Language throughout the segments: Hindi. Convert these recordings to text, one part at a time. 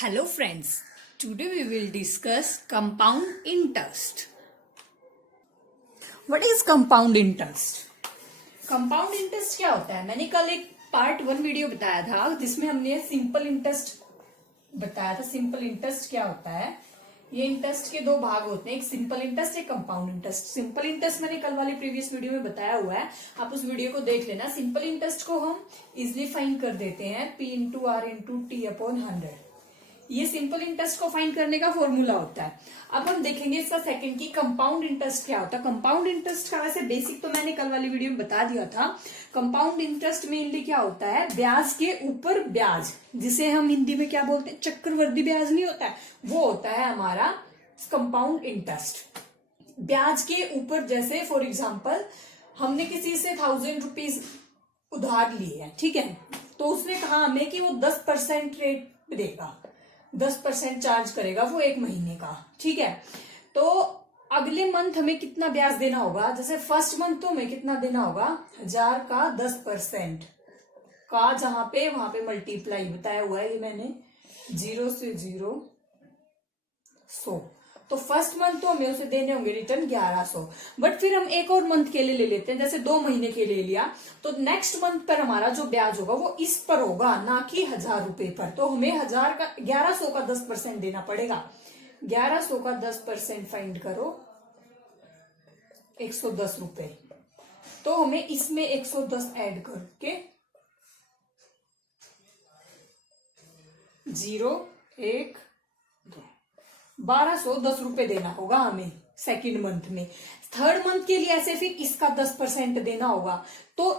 Hello friends, today we will discuss compound interest. What is compound interest? Compound interest क्या होता है? मैंने कल एक पार्ट 1 वीडियो बताया था जिसमें हमने सिंपल इंटरेस्ट बताया था। सिंपल इंटरेस्ट क्या होता है? ये इंटरेस्ट के दो भाग होते हैं, एक सिंपल इंटरेस्ट, एक कंपाउंड इंटरेस्ट। सिंपल इंटरेस्ट मैंने कल वाली प्रीवियस वीडियो में बताया हुआ है, आप उस वीडियो को देख लेना। सिंपल इंटरेस्ट को हम इजिली फाइंड कर देते हैं P into R into T upon 100। ये सिंपल इंटरेस्ट को फाइंड करने का फॉर्मूला होता है। अब हम देखेंगे इसका सेकंड की कंपाउंड इंटरेस्ट क्या होता है। कंपाउंड इंटरेस्ट का वैसे बेसिक तो मैंने कल वाली वीडियो में बता दिया था। कंपाउंड इंटरेस्ट मेनली क्या होता है? ब्याज के ऊपर ब्याज, जिसे हम हिंदी में क्या बोलते हैं, चक्रवृद्धि ब्याज नहीं होता है, वो होता है हमारा कंपाउंड इंटरेस्ट। ब्याज के ऊपर, जैसे फॉर एग्जाम्पल हमने किसी से 1000 रुपीज उधार लिए है, ठीक है, तो उसने कहा हमें कि वो 10% रेट देगा, 10% चार्ज करेगा वो एक महीने का, ठीक है। तो अगले मंथ हमें कितना ब्याज देना होगा? जैसे फर्स्ट मंथ तो हमें कितना देना होगा? 1000 का 10% का, जहां पे वहां पे मल्टीप्लाई बताया हुआ है, ये मैंने 0 से 0 100। तो फर्स्ट मंथ तो हमें उसे देने होंगे रिटर्न 1100। बट फिर हम एक और मंथ के लिए ले लेते हैं, जैसे 2 महीने के लिए लिया, तो नेक्स्ट मंथ पर हमारा जो ब्याज होगा वो इस पर होगा, ना कि 1000 रुपए पर। तो हमें 1000 का 1100 का 10% देना पड़ेगा। 1100 का 10% फाइंड करो, 110 रुपए। तो हमें इसमें 110 ऐड करके 0 1 2 1210 रुपए देना होगा हमें सेकंड मंथ में। थर्ड मंथ के लिए ऐसे फिर इसका 10% देना होगा। तो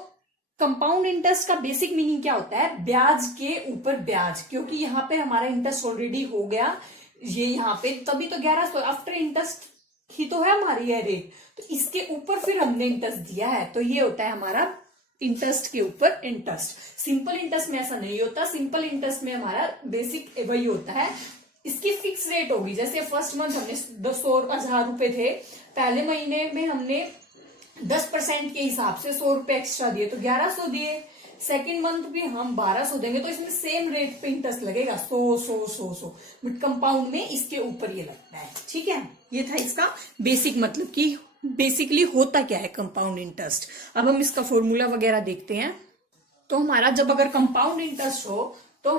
कंपाउंड इंटरेस्ट का बेसिक मीनिंग क्या होता है? ब्याज के ऊपर ब्याज, क्योंकि यहाँ पे हमारा इंटरेस्ट ऑलरेडी हो गया, ये यहाँ पे तभी तो 1100 आफ्टर इंटरेस्ट ही तो है हमारी यह रेट, तो इसके ऊपर फिर हमने इंटरेस्ट दिया है, तो ये होता है हमारा इंटरेस्ट के ऊपर इंटरेस्ट। सिंपल इंटरेस्ट में ऐसा नहीं होता। सिंपल इंटरेस्ट में हमारा बेसिक वही होता है, इसकी फिक्स रेट होगी। जैसे फर्स्ट मंथ हमने 1000 रुपए थे, पहले महीने में हमने 10% के हिसाब से 100 रुपए एक्स्ट्रा दिए, तो 1100 दिए। सेकंड मंथ भी हम 1200 देंगे, तो इसमें सेम रेट पे इंटरेस्ट लगेगा, 100। बट कंपाउंड में इसके ऊपर ये लगता है, ठीक है। ये था इसका बेसिक मतलब कि बेसिकली होता क्या है कंपाउंड इंटरेस्ट। अब हम इसका फॉर्मूला वगैरह देखते हैं। तो हमारा जब अगर कंपाउंड इंटरेस्ट हो तो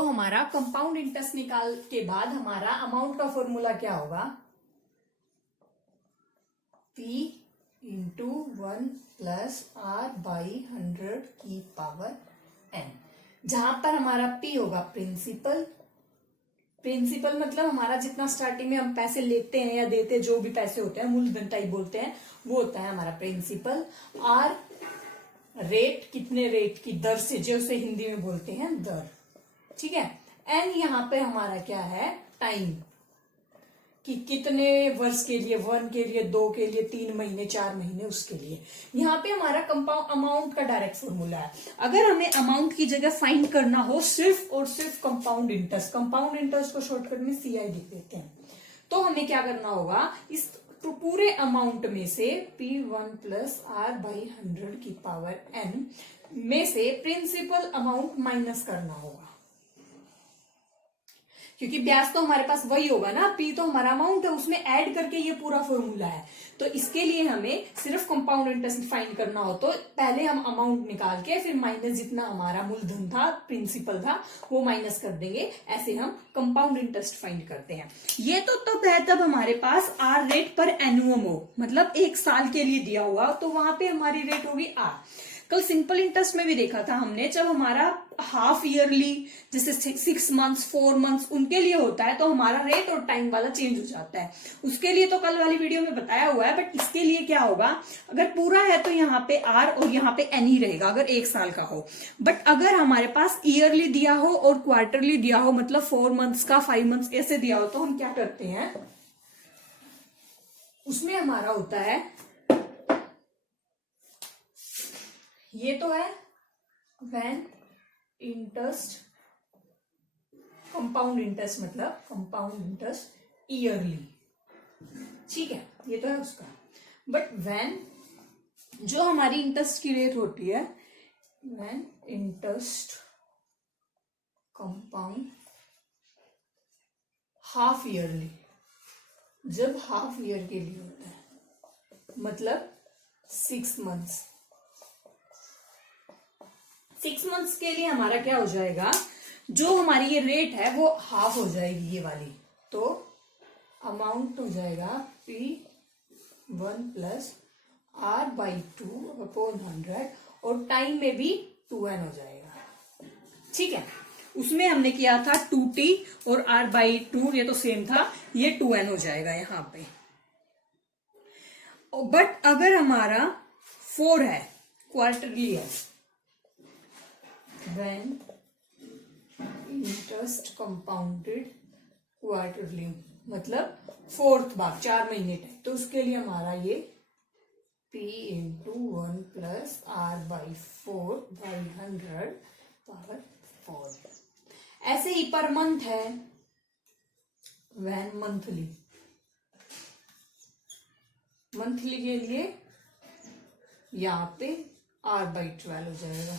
हमारा कंपाउंड इंटरेस्ट निकाल के बाद हमारा अमाउंट का फॉर्मूला क्या होगा? P into 1 plus R by 100 की पावर N, जहां पर हमारा P होगा प्रिंसिपल मतलब हमारा जितना स्टार्टिंग में हम पैसे लेते हैं या देते हैं, जो भी पैसे होते हैं, मूलधन टाइप बोलते हैं, वो होता है हमारा प्रिंसिपल। R रेट, कितने रेट की दर से, जो उसे हिंदी में बोलते हैं दर, ठीक है। N यहाँ पे हमारा क्या है? टाइम, कि कितने वर्ष के लिए, 1 के लिए, 2 के लिए, 3 महीने, 4 महीने, उसके लिए। यहाँ पे हमारा कंपाउंड अमाउंट का डायरेक्ट फॉर्मूला है। अगर हमें अमाउंट की जगह फाइंड करना हो सिर्फ और सिर्फ कंपाउंड इंटरेस्ट को शॉर्टकट में CI लिख देते हैं, तो हमें क्या करना होगा? इस तो पूरे अमाउंट में से P1 प्लस R बाई 100 की पावर N में से प्रिंसिपल अमाउंट माइनस करना होगा, क्योंकि ब्याज तो हमारे पास वही होगा ना, P तो हमारा अमाउंट है, उसमें ऐड करके ये पूरा फॉर्मूला है। तो इसके लिए हमें सिर्फ कंपाउंड इंटरेस्ट फाइंड करना हो तो पहले हम अमाउंट निकाल के फिर माइनस जितना हमारा मूलधन था, प्रिंसिपल था, वो माइनस कर देंगे। ऐसे हम कंपाउंड इंटरेस्ट फाइंड करते हैं। ये तो तब है तब हमारे पास R रेट पर एनुअम हो, मतलब 1 साल के लिए दिया हुआ, तो वहां पे हमारी रेट होगी R। कल सिंपल इंटरेस्ट में भी देखा था हमने, जब हमारा हाफ ईयरली, जैसे 6 मंथ्स 4 मंथ्स उनके लिए होता है, तो हमारा रेट और टाइम वाला चेंज हो जाता है। उसके लिए तो कल वाली वीडियो में बताया हुआ है, बट इसके लिए क्या होगा? अगर पूरा है तो यहाँ पे R और यहाँ पे N ही रहेगा, अगर 1 साल का हो। बट अगर हमारे पास ईयरली दिया हो और क्वार्टरली दिया हो, मतलब 4 मंथ्स का, 5 मंथ्स ऐसे दिया हो, तो हम क्या करते हैं, उसमें हमारा होता है, ये तो है व्हेन इंटरेस्ट, कंपाउंड इंटरेस्ट मतलब कंपाउंड इंटरेस्ट ईयरली, ठीक है, ये तो है उसका। बट व्हेन, जो हमारी इंटरेस्ट की रेट होती है, when interest compound half yearly, जब हाफ ईयर के लिए होता है, मतलब 6 मंथ्स। 6 मंथ्स के लिए हमारा क्या हो जाएगा, जो हमारी ये रेट है वो हाफ हो जाएगी ये वाली, तो अमाउंट हो जाएगा P1 प्लस R/2/100, और टाइम में भी 2n हो जाएगा। ठीक है, उसमें हमने किया था 2t और R/2, ये तो सेम था, ये 2n हो जाएगा यहां पे। बट अगर हमारा 4 है, क्वार्टरली है, व्हेन इंटरेस्ट कंपाउंडेड क्वार्टरली, मतलब 4th भाग 4 महीने तक, तो उसके लिए हमारा ये P/1 प्लस R/4/100 ऐसे ही पर मंथ है, व्हेन मंथली, मंथली के लिए यहां पे R/12 हो जाएगा।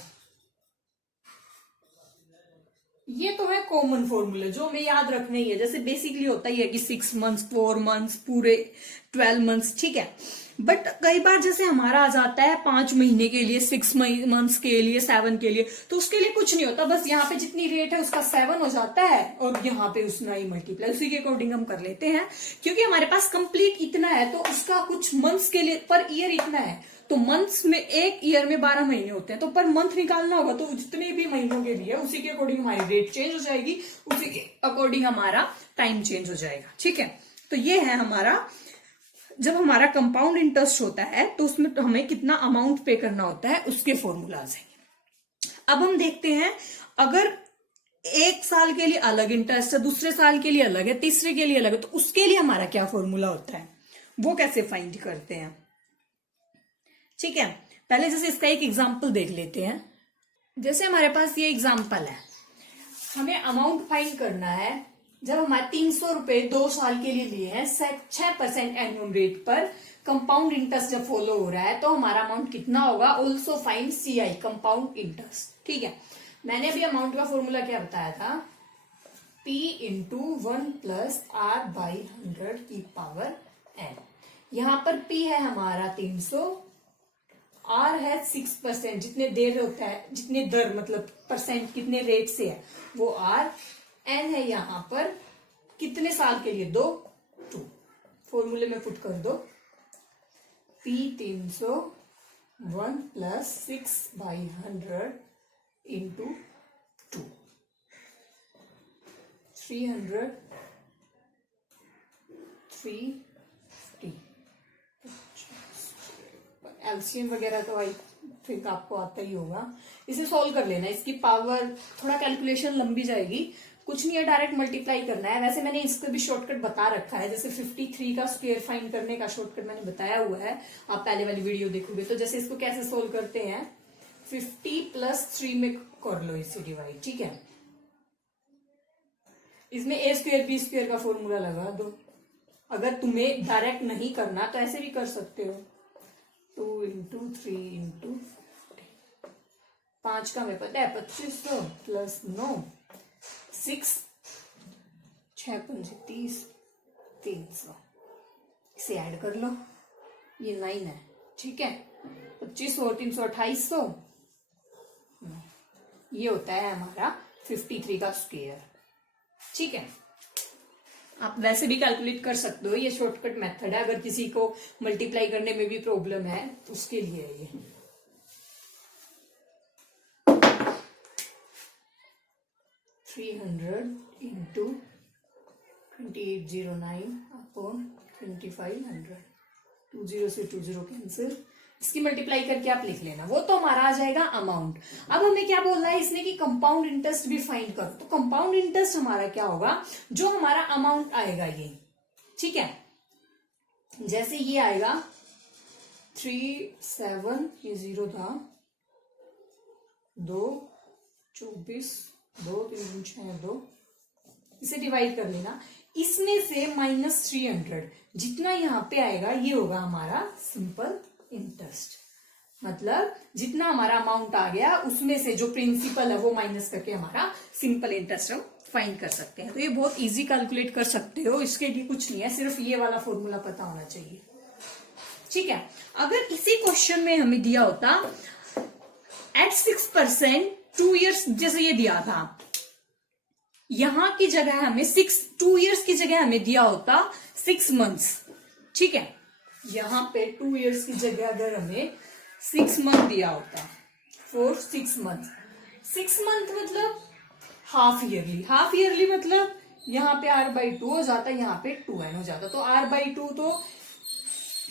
ये तो है कॉमन फॉर्मूला जो हमें याद रखना ही है, जैसे बेसिकली होता ही है कि 6 मंथ्स, 4 मंथ्स, पूरे 12 मंथ्स, ठीक है। बट कई बार जैसे हमारा आ जाता है 5 महीने के लिए, 6 मंथ्स के लिए, 7 के लिए, तो उसके लिए कुछ नहीं होता, बस यहाँ पे जितनी रेट है उसका 7 हो जाता है और यहाँ पे उसना ही मल्टीप्लाई, उसी के अकॉर्डिंग हम कर लेते हैं, क्योंकि हमारे पास कंप्लीट इतना है तो उसका कुछ मंथ्स के लिए पर ईयर इतना है, तो मंथ्स में एक ईयर में 12 महीने होते हैं, तो पर मंथ निकालना होगा तो जितने भी महीनों के लिए उसी के अकॉर्डिंग हमारी रेट चेंज हो जाएगी, उसी के अकॉर्डिंग हमारा टाइम चेंज हो जाएगा। ठीक है, तो ये है हमारा, जब हमारा कंपाउंड इंटरेस्ट होता है तो उसमें तो हमें कितना अमाउंट पे करना होता है उसके फॉर्मूलाज हैं। अब हम देखते हैं, अगर 1 साल के लिए अलग इंटरेस्ट है, दूसरे साल के लिए अलग है, तीसरे के लिए अलग है, तो उसके लिए हमारा क्या फॉर्मूला होता है, वो कैसे फाइंड करते हैं। ठीक है, पहले जैसे इसका एक एग्जाम्पल देख लेते हैं। जैसे हमारे पास ये एग्जाम्पल है, हमें अमाउंट फाइंड करना है, जब हमारे 300 रुपए 2 साल के लिए लिए हैं 6% एनुअल रेट पर, कंपाउंड इंटरेस्ट जब फॉलो हो रहा है तो हमारा अमाउंट कितना होगा, also find CI compound interest. ठीक है, मैंने अभी अमाउंट का फॉर्मूला क्या बताया था, P/1 प्लस R/100 की पावर n। यहां पर P है हमारा 300, R है 6%, जितने देर होता है, जितने दर मतलब परसेंट कितने रेट से है वो R, n है यहां पर कितने साल के लिए, 2 फॉर्मूले में पुट कर दो, P/301 प्लस 6/100 इंटू 2, 300, 350। एलसीएम वगैरह तो आई थिंक आपको आता ही होगा, इसे सॉल्व कर लेना, इसकी पावर थोड़ा कैलकुलेशन लंबी जाएगी, कुछ नहीं है, डायरेक्ट मल्टीप्लाई करना है। वैसे मैंने इसका भी शॉर्टकट बता रखा है, जैसे 53 का स्क्वायर फाइंड करने का शॉर्टकट मैंने बताया हुआ है, आप पहले वाली वीडियो देखोगे तो। जैसे इसको कैसे सोल्व करते हैं, 50 प्लस 3 में कर लो इसे डिवाइड। ठीक है, इसमें A²B² का फॉर्मूला लगा दो, अगर तुम्हें डायरेक्ट नहीं करना तो ऐसे भी कर सकते हो, 2 इंटू 3 इंटू 5 का हमें पता है 2500 प्लस 9, 6, 6 5 30, 300, इसे ऐड कर लो, ये 9 है। ठीक है, 25 और 300 2800, ये होता है हमारा 53 का स्क्वायर। ठीक है, आप वैसे भी कैलकुलेट कर सकते हो, ये शॉर्टकट मेथड है, अगर किसी को मल्टीप्लाई करने में भी प्रॉब्लम है तो उसके लिए है ये। इंटू 2809 अपॉन 2500, 20 से 20 कैंसिल, इसकी मल्टीप्लाई करके आप लिख लेना, वो तो हमारा आ जाएगा अमाउंट। अब हमें क्या बोलना है इसने कि कंपाउंड इंटरेस्ट भी फाइंड करो, तो कंपाउंड इंटरेस्ट हमारा क्या होगा, जो हमारा अमाउंट आएगा ये। ठीक है, जैसे ये आएगा 37, ये 0 था, 2, 24, 2, 3, 6, 2, इसे डिवाइड कर लेना, इसमें से -300 जितना यहां पे आएगा ये होगा हमारा सिंपल इंटरेस्ट, मतलब जितना हमारा अमाउंट आ गया उसमें से जो प्रिंसिपल है वो माइनस करके हमारा सिंपल इंटरेस्ट हम फाइंड कर सकते हैं। तो ये बहुत इजी कैलकुलेट कर सकते हो, इसके लिए कुछ नहीं है, सिर्फ ये वाला फॉर्मूला पता होना चाहिए। ठीक है, अगर इसी क्वेश्चन में हमें दिया होता एट 6% 2 ईयर्स, जैसे ये दिया था, यहां की जगह हमें 2 ईयर्स की जगह हमें दिया होता 6 मंथ्स। ठीक है, यहां पे 2 ईयर्स की जगह अगर हमें 6 मंथ दिया होता फॉर 6 मंथ, 6 मंथ मतलब हाफ ईयरली, हाफ ईयरली मतलब यहाँ पे r/2 हो जाता, यहाँ पे 2n हो जाता, तो r/2, तो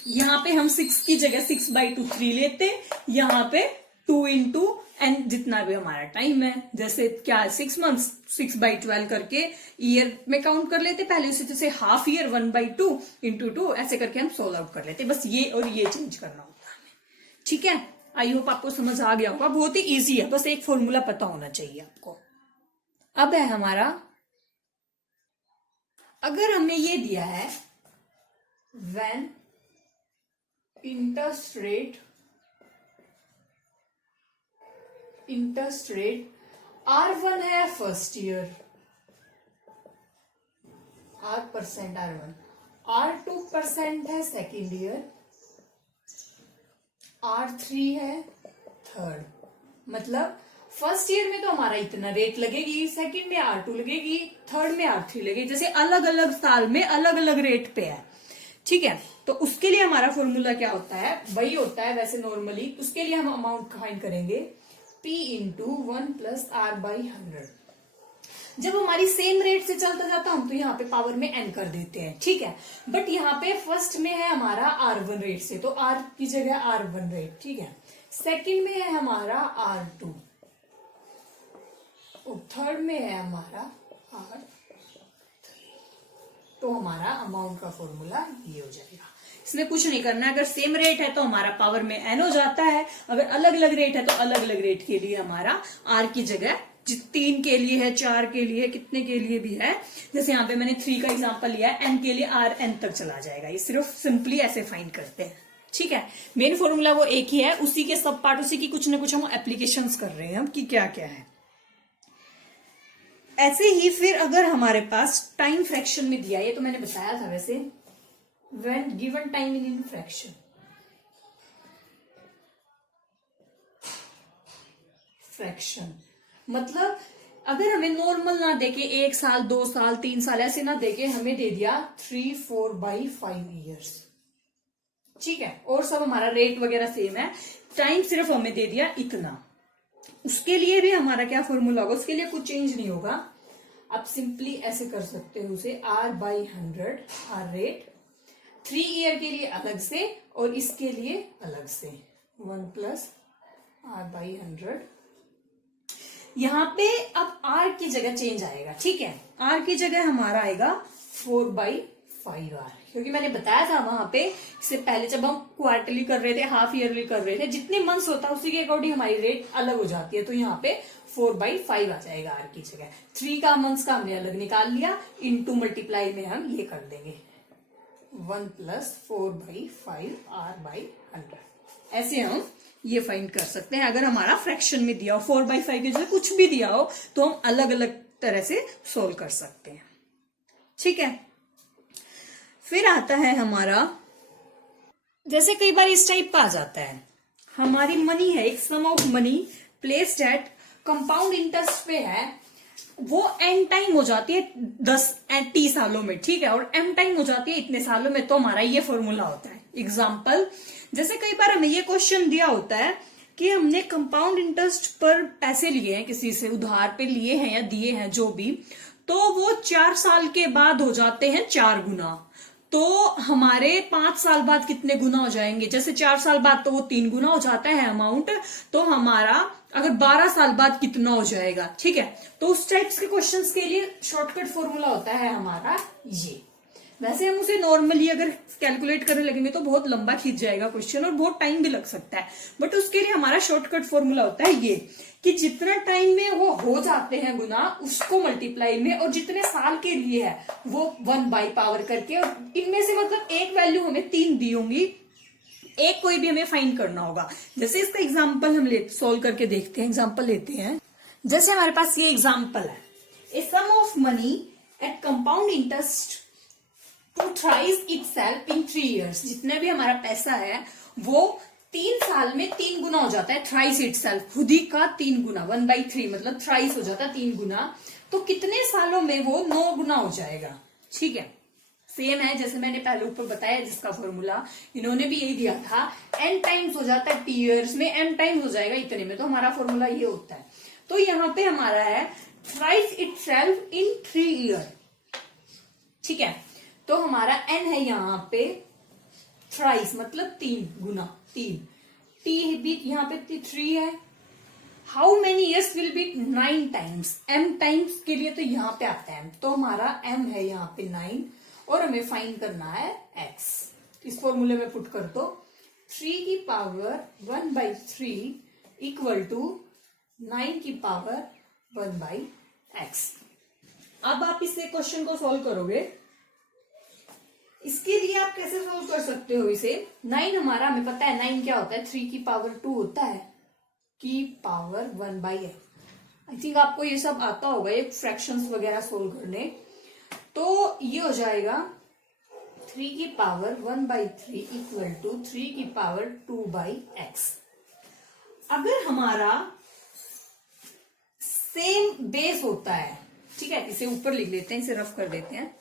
यहाँ पे हम 6 की जगह 6/2 3 लेते, यहाँ पे 2 इंटू एन जितना भी हमारा टाइम है, जैसे क्या 6 मंथ्स 6/12 करके ईयर में काउंट कर लेते पहले, उसी जैसे हाफ ईयर 1/2 इंटू 2 ऐसे करके हम सोल्व आउट कर लेते, बस ये और ये चेंज करना होता है हमें। ठीक है, आई होप आपको समझ आ गया होगा, बहुत ही इजी है, बस एक फॉर्मूला पता होना चाहिए आपको। अब है हमारा, अगर हमें ये दिया है व्हेन इंटरेस्ट रेट R1 है first year, R% R1, R2% है सेकेंड ईयर, R3 है थर्ड। मतलब फर्स्ट ईयर में तो हमारा इतना रेट लगेगी, सेकंड में R2 लगेगी, थर्ड में R3 लगेगी, जैसे अलग अलग साल में अलग अलग रेट पे है। ठीक है, तो उसके लिए हमारा फॉर्मूला क्या होता है, वही होता है वैसे नॉर्मली, उसके लिए हम अमाउंट फाइंड करेंगे P इंटू 1 + R/100। जब हमारी सेम रेट से चलता जाता हम तो यहाँ पे पावर में n कर देते हैं। ठीक है, बट यहाँ पे फर्स्ट में है हमारा R1 रेट से, तो R की जगह R1 रेट। ठीक है, सेकंड में है हमारा R2 और थर्ड में है हमारा R3, तो हमारा अमाउंट का फॉर्मूला ये हो जाएगा। इसमें कुछ नहीं करना है, अगर सेम रेट है तो हमारा पावर में n हो जाता है, अगर अलग अलग रेट है तो अलग अलग रेट के लिए हमारा R की जगह 3 के लिए है, 4 के लिए, कितने के लिए भी है, जैसे यहाँ पे मैंने 3 का एग्जांपल लिया है, n के लिए Rn तक चला जाएगा। ये सिर्फ सिंपली ऐसे फाइंड करते हैं। ठीक है, मेन फॉर्मूला वो एक ही है, उसी के सब पार्ट, उसी की कुछ ना कुछ हम एप्लीकेशंस कर रहे हैं हम कि क्या क्या है। ऐसे ही फिर अगर हमारे पास टाइम फ्रैक्शन में दिया, ये तो मैंने बताया था वैसे, when given time in fraction, मतलब अगर हमें नॉर्मल ना देके 1 साल 2 साल 3 साल ऐसे ना देके हमें दे दिया 3/4/5 ईयर्स। ठीक है, और सब हमारा रेट वगैरह सेम है, टाइम सिर्फ हमें दे दिया इतना, उसके लिए भी हमारा क्या फॉर्मूला होगा, उसके लिए कुछ चेंज नहीं होगा। आप सिंपली ऐसे कर सकते हो उसे R/100 R रेट, 3 ईयर के लिए अलग से और इसके लिए अलग से 1 + R/100। यहां पे अब R की जगह चेंज आएगा। ठीक है, R की जगह हमारा आएगा 4/5R, क्योंकि मैंने बताया था वहां पे इससे पहले जब हम क्वार्टरली कर रहे थे, हाफ ईयरली कर रहे थे, जितने मंथ्स होता है उसी के अकॉर्डिंग हमारी रेट अलग हो जाती है, तो यहाँ पे 4/5 आ जाएगा R की जगह। 3 का मंथ्स का हमने अलग निकाल लिया, इंटू मल्टीप्लाई में हम ये कर देंगे 1 + 4/5 R/100। ऐसे हम ये फाइंड कर सकते हैं। अगर हमारा फ्रैक्शन में दिया हो 4/5 की जगह कुछ भी दिया हो तो हम अलग अलग तरह से सोल्व कर सकते हैं। ठीक है, फिर आता है हमारा, जैसे कई बार इस टाइप का आ जाता है, हमारी मनी है, एक sum of money placed at compound interest पे है, वो एन टाइम हो जाती है 10-30 सालों में। ठीक है, और एम टाइम हो जाती है इतने सालों में, तो हमारा ये फॉर्मूला होता है। एग्जाम्पल, जैसे कई बार हमें ये क्वेश्चन दिया होता है कि हमने कंपाउंड इंटरेस्ट पर पैसे लिए हैं, किसी से उधार पे लिए हैं या दिए हैं जो भी, तो वो 4 साल के बाद हो जाते हैं 4 गुना। तो हमारे 5 साल बाद कितने गुना हो जाएंगे, जैसे 4 साल बाद तो वो 3 गुना हो जाता है अमाउंट, तो हमारा अगर 12 साल बाद कितना हो जाएगा। ठीक है, तो उस टाइप्स के क्वेश्चंस के लिए शॉर्टकट फॉर्मूला होता है हमारा ये। वैसे हम उसे नॉर्मली अगर कैलकुलेट करने लगेंगे तो बहुत लंबा खींच जाएगा क्वेश्चन और बहुत टाइम भी लग सकता है, बट उसके लिए हमारा शॉर्टकट फॉर्मूला होता है ये कि जितना टाइम में वो हो जाते हैं गुना उसको मल्टीप्लाई में, और जितने साल के लिए है वो 1 बाई पावर करके, और इनमें से मतलब एक वैल्यू हमें 3 दी होंगी एक कोई भी हमें फाइंड करना होगा। जैसे इसका एग्जाम्पल हम सॉल्व करके देखते हैं, एग्जाम्पल लेते हैं। जैसे हमारे पास ये एग्जाम्पल है, a sum of money at compound interest to thrice itself in 3 years। जितना भी हमारा पैसा है वो 3 साल में 3 गुना हो जाता है। थ्राइस इटसेल्फ, खुद ही का 3 गुना, 1/3 मतलब थ्राइस हो जाता है 3 गुना। तो कितने सालों में वो 9 गुना हो जाएगा। ठीक है, सेम है जैसे मैंने पहले ऊपर बताया, जिसका फॉर्मूला इन्होंने भी यही दिया था, n टाइम्स हो जाता है, t years में n टाइम्स हो जाएगा इतने में। तो हमारा फॉर्मूला ये होता है। तो यहाँ पे हमारा है थ्राइस इटसेल्फ इन 3 years। ठीक है, तो हमारा n है यहाँ पे थ्राइस मतलब 3 गुना, 3, t भी यहाँ पे 3 है। How many years will be 9 times, m times के लिए तो यहाँ पे आता है m, तो हमारा m है यहाँ पे 9 और हमें फाइंड करना है x। इस फॉर्मूले में पुट कर दो, 3 की पावर 1/3 इक्वल टू 9 की पावर 1/x। अब आप इससे क्वेश्चन को सॉल्व करोगे। इसके लिए आप कैसे सॉल्व कर सकते हो इसे, 9 हमारा हमें पता है 9 क्या होता है, 3 की पावर 2 होता है, की पावर 1/x। आई थिंक आपको ये सब आता होगा, ये फ्रैक्शंस वगैरह सोल्व करने। तो ये हो जाएगा 3 की पावर 1/3 इक्वल टू 3 की पावर 2/x। अगर हमारा सेम बेस होता है, ठीक है, इसे ऊपर लिख लेते हैं, इसे रफ कर देते हैं।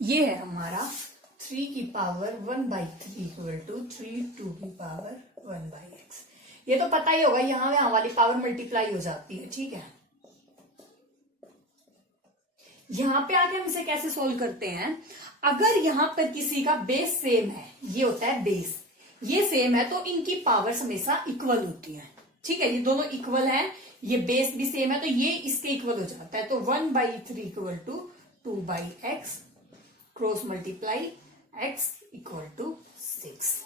ये है हमारा 3 की पावर 1/3 इक्वल टू 3 2 की पावर 1/x। ये तो पता ही होगा, यहां वाली पावर मल्टीप्लाई हो जाती है। ठीक है, यहां पे आके हम इसे कैसे सोल्व करते हैं, अगर यहां पर किसी का बेस सेम है, ये होता है बेस, ये सेम है, तो इनकी पावर्स हमेशा इक्वल होती है। ठीक है, ये दोनों इक्वल है, ये बेस भी सेम है, तो ये इसके इक्वल हो जाता है। तो 1/3 equal to 2/x, cross multiply x equal to 6।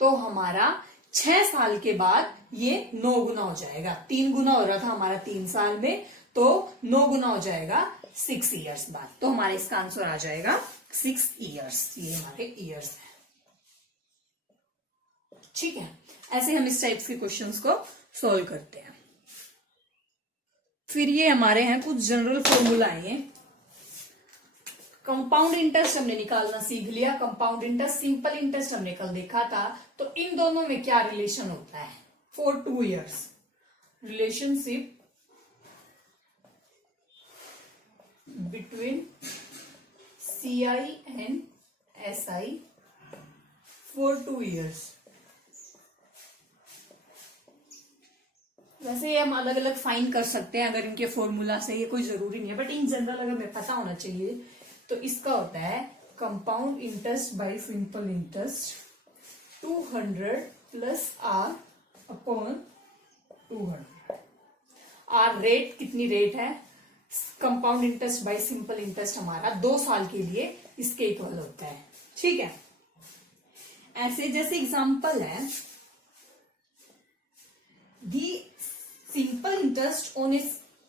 तो हमारा 6 साल के बाद ये 9 गुना हो जाएगा। 3 गुना हो रहा था हमारा 3 साल में, तो 9 गुना हो जाएगा 6 ईयर्स बाद। तो हमारे इसका आंसर आ जाएगा 6 ईयर्स। ये हमारे ईयर्स है। ठीक है, ऐसे हम इस टाइप के क्वेश्चंस को सॉल्व करते हैं। फिर ये हमारे हैं कुछ जनरल फॉर्मूला है। कंपाउंड इंटरेस्ट हमने निकालना सीख लिया। कंपाउंड इंटरेस्ट, सिंपल इंटरेस्ट हमने कल देखा था। तो इन दोनों में क्या रिलेशन होता है, for 2 years relationship between CI and SI for 2 years। वैसे ये हम अलग अलग फाइंड कर सकते हैं अगर इनके फॉर्मूला से, ये कोई जरूरी नहीं है, बट इन जनरल अगर हमें पता होना चाहिए। तो इसका होता है compound interest by simple interest 200 plus R upon 200। R rate, कितनी रेट है, compound interest by simple interest हमारा 2 साल के लिए इसके इक्वल होता है। ठीक है, ऐसे जैसे एग्जांपल है, the simple interest on a,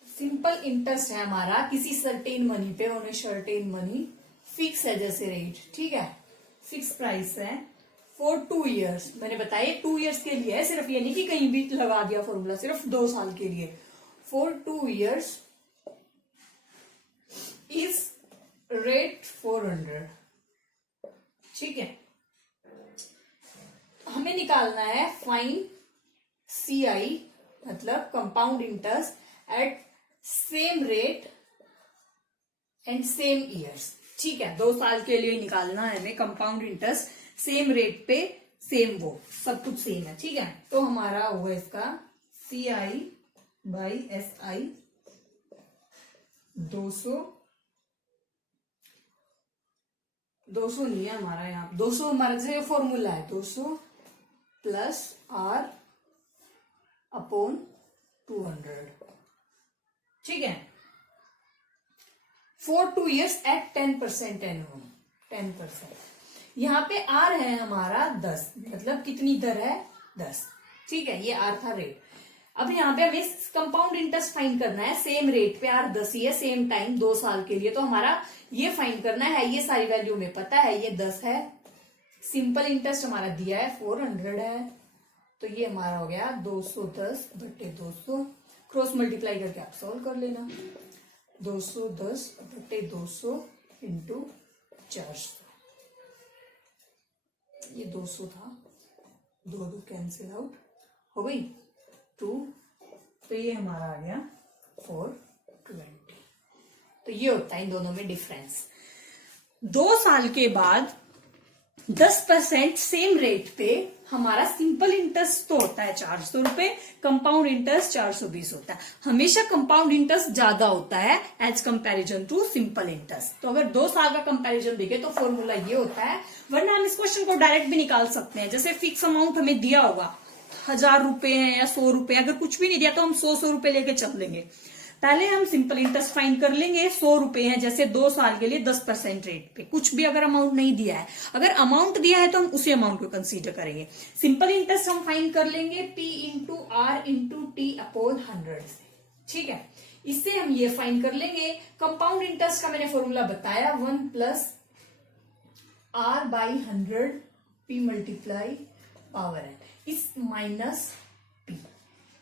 simple interest है हमारा किसी सर्टेन मनी पे, on a certain money, fix है जैसे रेट। ठीक है, फिक्स प्राइस है फॉर 2 years। मैंने बताया 2 years के लिए है, सिर्फ ये नहीं कि कहीं भी लगा दिया फॉर्मूला, सिर्फ 2 साल के लिए। For 2 years is rate 400। ठीक है, हमें निकालना है फाइन CI मतलब compound interest eight same rate and same years. ठीक है, 2 साल के लिए निकालना है हमें कंपाउंड इंटरेस्ट, सेम रेट पे, सेम वो सब कुछ सेम है। ठीक है, तो हमारा होगा इसका CI बाई SI 200 नहीं है हमारा, यहाँ 200 हमारा जो फॉर्मूला है 200 प्लस R अपॉन 200। ठीक है, फॉर 2 years एट 10% एनुअल, 10%। यहाँ पे R है हमारा 10, मतलब कितनी दर है 10। ठीक है, ये R था रेट। अब यहाँ पे हमें कंपाउंड इंटरेस्ट फाइंड करना है, सेम रेट पे, यार 10 ही है, सेम टाइम 2 साल के लिए, तो हमारा ये फाइंड करना है। ये सारी वैल्यू में पता है, ये 10 है, सिंपल इंटरेस्ट हमारा दिया है 400 है, तो ये हमारा हो गया 210 बटे 200, क्रॉस मल्टीप्लाई करके आप सोल्व कर लेना। 210 बटे 200 इंटू 400, ये 200 था, 2 कैंसिल आउट हो गई 2, तो ये हमारा आ गया 420। तो ये होता है इन दोनों में डिफरेंस। 2 साल के बाद 10% सेम रेट पे हमारा सिंपल इंटरेस्ट तो होता है 400 रुपए, कंपाउंड इंटरेस्ट 420 होता है। हमेशा कंपाउंड इंटरेस्ट ज्यादा होता है as comparison to simple interest. तो अगर 2 साल का कंपैरिजन देखे तो फॉर्मूला ये होता है, वरना हम इस क्वेश्चन को डायरेक्ट भी निकाल सकते हैं। जैसे फिक्स अमाउंट हमें दिया होगा 1000 रुपए है या 100 रुपए, अगर कुछ भी नहीं दिया तो हम 100 रुपए लेके चल लेंगे। पहले हम सिंपल इंटरेस्ट फाइंड कर लेंगे, 100 रुपए है जैसे 2 साल के लिए 10% रेट पे, कुछ भी अगर अमाउंट नहीं दिया है, अगर अमाउंट दिया है तो हम उसी अमाउंट को कंसीडर करेंगे। सिंपल इंटरेस्ट हम फाइंड कर लेंगे P into R into T upon 100 से, ठीक है, इससे हम ये फाइंड कर लेंगे। कंपाउंड इंटरेस्ट का मैंने फॉर्मूला बताया 1 plus R by 100 P multiply power है, इस माइनस P।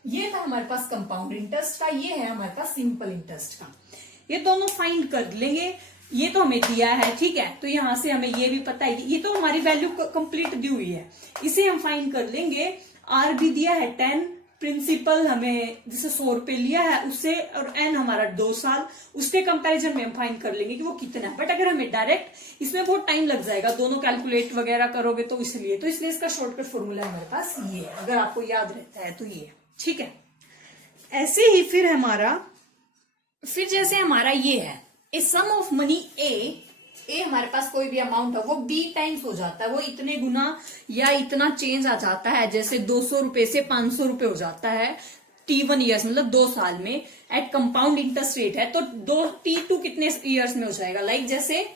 ये था हमारे पास कंपाउंड इंटरेस्ट का, ये है हमारे पास सिंपल इंटरेस्ट का। ये दोनों फाइंड कर लेंगे। ये तो हमें दिया है, ठीक है, तो यहां से हमें ये भी पता है, ये तो हमारी वैल्यू कंप्लीट दी हुई है, इसे हम फाइंड कर लेंगे। आर भी दिया है 10, प्रिंसिपल हमें जैसे 100 रुपए लिया है उससे, और एन हमारा 2 साल, उसके कंपैरिजन में हम फाइंड कर लेंगे कि वो कितना है। बट अगर हमें डायरेक्ट, इसमें बहुत टाइम लग जाएगा, दोनों कैलकुलेट वगैरह करोगे तो इसलिए इसका शॉर्टकट फॉर्मूला हमारे पास ये है, अगर आपको याद रहता है तो ये, ठीक है। ऐसे ही फिर जैसे हमारा ये है ए सम ऑफ मनी ए हमारे पास कोई भी अमाउंट है वो बी टाइम्स हो जाता है, वो इतने गुना या इतना चेंज आ जाता है, जैसे 200 रुपए से 500 रुपए हो जाता है T1 ईयर्स, मतलब 2 साल में एट कंपाउंड इंटरेस्ट रेट है, तो T2 कितने ईयर्स में हो जाएगा। लाइक जैसे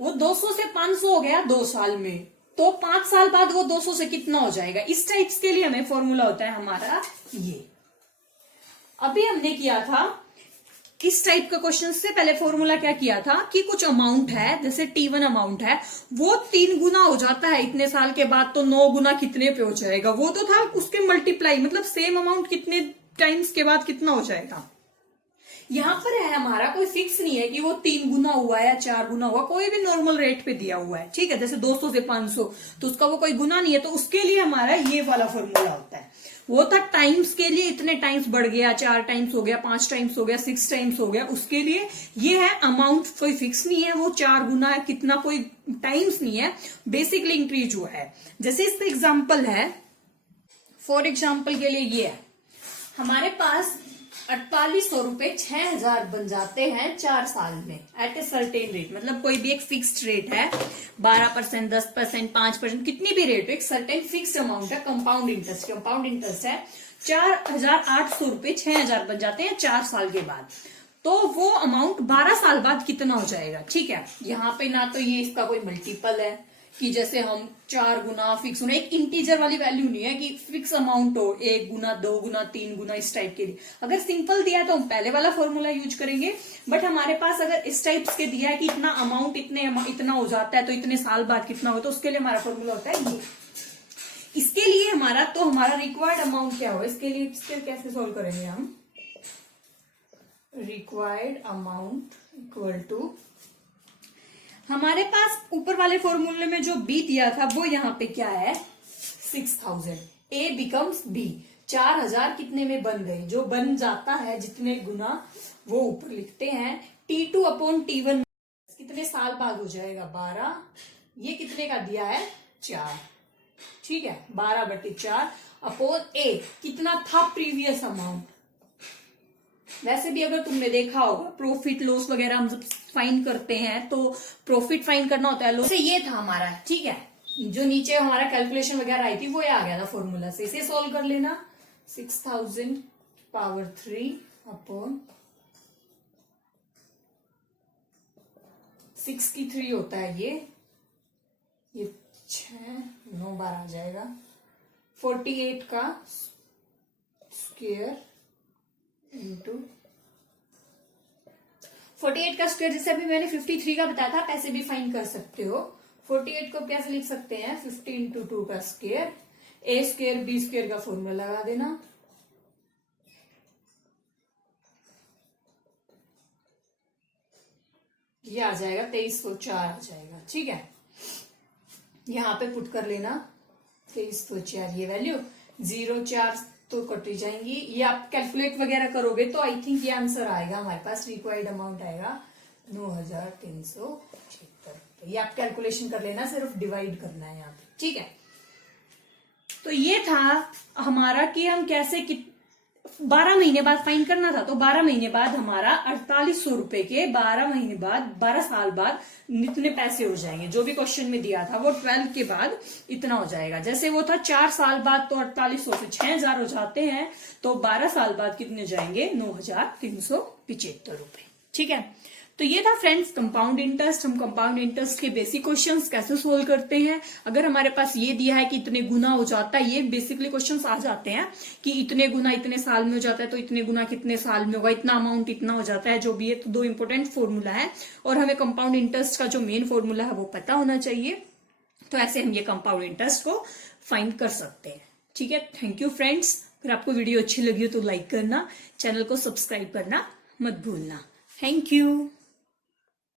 वो 200 से 500 हो गया 2 साल में, तो 5 साल बाद वो 200 से कितना हो जाएगा। इस टाइप्स के लिए हमें फॉर्मूला होता है हमारा ये। अभी हमने किया था इस टाइप का क्वेश्चन से पहले फॉर्मूला क्या किया था कि कुछ अमाउंट है, जैसे T1 अमाउंट है, वो 3 गुना हो जाता है इतने साल के बाद, तो 9 गुना कितने पे हो जाएगा, वो तो था उसके मल्टीप्लाई, मतलब सेम अमाउंट कितने टाइम्स के बाद कितना हो जाएगा। यहां पर है हमारा कोई फिक्स नहीं है कि वो 3 गुना हुआ है या 4 गुना हुआ, कोई भी नॉर्मल रेट पे दिया हुआ है, ठीक है, जैसे 200 से 500, तो उसका वो कोई गुना नहीं है, तो उसके लिए हमारा ये वाला फॉर्मूला होता है। वो था टाइम्स के लिए, इतने टाइम्स बढ़ गया, 4 टाइम्स हो गया, 5 टाइम्स हो गया, 6 टाइम्स हो गया, उसके लिए ये है अमाउंट, कोई फिक्स नहीं है, वो 4 गुना है कितना, कोई टाइम्स नहीं है, बेसिकली इंक्रीज हुआ है। जैसे इसका एग्जाम्पल है, फॉर एग्जाम्पल के लिए ये है, हमारे पास 4800 रुपए 6000 बन जाते हैं 4 साल में एट ए सर्टेन रेट, मतलब कोई भी एक फिक्स्ड रेट है, 12%, 10%, 5%, कितनी भी रेट हो, एक सर्टेन फिक्स्ड अमाउंट है। कंपाउंड इंटरेस्ट है 4800 रुपए 6000 बन जाते हैं 4 साल के बाद, तो वो अमाउंट 12 साल बाद कितना हो जाएगा, ठीक है। यहाँ पे ना तो ये इसका कोई मल्टीपल है कि जैसे हम 4 गुना फिक्स होना, एक इंटीजर वाली वैल्यू नहीं है कि फिक्स अमाउंट हो 1 गुना 2 गुना 3 गुना, इस टाइप के लिए। अगर सिंपल दिया है तो हम पहले वाला फॉर्मूला यूज करेंगे, बट हमारे पास अगर इस टाइप्स के दिया है कि इतना अमाउंट इतना हो जाता है तो इतने साल बाद कितना हो, तो उसके लिए हमारा फॉर्मूला होता है ये। इसके लिए हमारा रिक्वायर्ड अमाउंट क्या होगा, इसके लिए इसके कैसे सोल्व करेंगे हम, रिक्वायर्ड अमाउंट इक्वल टू, हमारे पास ऊपर वाले फॉर्मूले में जो बी दिया था वो यहाँ पे क्या है 6000, ए बिकम्स बी, 4000 कितने में बन गए, जो बन जाता है जितने गुना वो ऊपर लिखते हैं। T2 अपॉन T1 कितने साल बाद हो जाएगा 12, ये कितने का दिया है 4, ठीक है, 12/4 अपॉन ए कितना था प्रीवियस अमाउंट। वैसे भी अगर तुमने देखा होगा प्रॉफिट लॉस वगैरह हम जब फाइंड करते हैं तो प्रॉफिट फाइंड करना होता है, लॉस से ये था हमारा, ठीक है, जो नीचे हमारा कैलकुलेशन वगैरह आई थी वो ये आ गया था फॉर्मूला से, इसे सोल्व कर लेना। 6000 पावर 3 अपॉन 6 की 3 होता है ये 6 9 12 आ जाएगा, 48 का स्क्वायर इंटू 48 का स्क्वायर, जैसे अभी मैंने 53 का बताया था, आप ऐसे भी फाइंड कर सकते हो। 48 को कैसे लिख सकते हैं, 50 इंटू 2 का स्क्वायर, ए स्क्वायर बी स्क्वायर का फॉर्मूला लगा देना। ये आ जाएगा 2304 आ जाएगा। ठीक है, यहां पे पुट कर लेना 2304 ये वैल्यू, 0 4 तो कट जाएंगी। ये आप कैलकुलेट वगैरह करोगे तो आई थिंक ये आंसर आएगा हमारे पास, रिक्वायर्ड अमाउंट आएगा 9376। ये आप कैलकुलेशन कर लेना, सिर्फ डिवाइड करना है यहाँ पे। ठीक है, तो ये था हमारा कि हम कैसे 12 महीने बाद फाइंड करना था। तो 12 महीने बाद हमारा 4800 रुपए के 12 महीने बाद 12 साल बाद इतने पैसे हो जाएंगे। जो भी क्वेश्चन में दिया था वो 12 के बाद इतना हो जाएगा। जैसे वो था 4 साल बाद तो 4800 से 6000 हो जाते हैं, तो 12 साल बाद कितने जाएंगे, 9375 रुपए। ठीक है, तो ये था फ्रेंड्स कंपाउंड इंटरेस्ट। हम कंपाउंड इंटरेस्ट के बेसिक क्वेश्चंस कैसे सोल्व करते हैं। अगर हमारे पास ये दिया है कि इतने गुना हो जाता है, ये बेसिकली क्वेश्चंस आ जाते हैं कि इतने गुना इतने साल में हो जाता है, तो इतने गुना कितने साल में होगा, इतना अमाउंट इतना हो जाता है, जो भी है। तो 2 इंपॉर्टेंट फॉर्मूला है और हमें कंपाउंड इंटरेस्ट का जो मेन फॉर्मूला है वो पता होना चाहिए। तो ऐसे हम ये कंपाउंड इंटरेस्ट को फाइंड कर सकते हैं। ठीक है, थैंक यू फ्रेंड्स। अगर आपको वीडियो अच्छी लगी हो तो लाइक करना, चैनल को सब्सक्राइब करना मत भूलना। Thank you.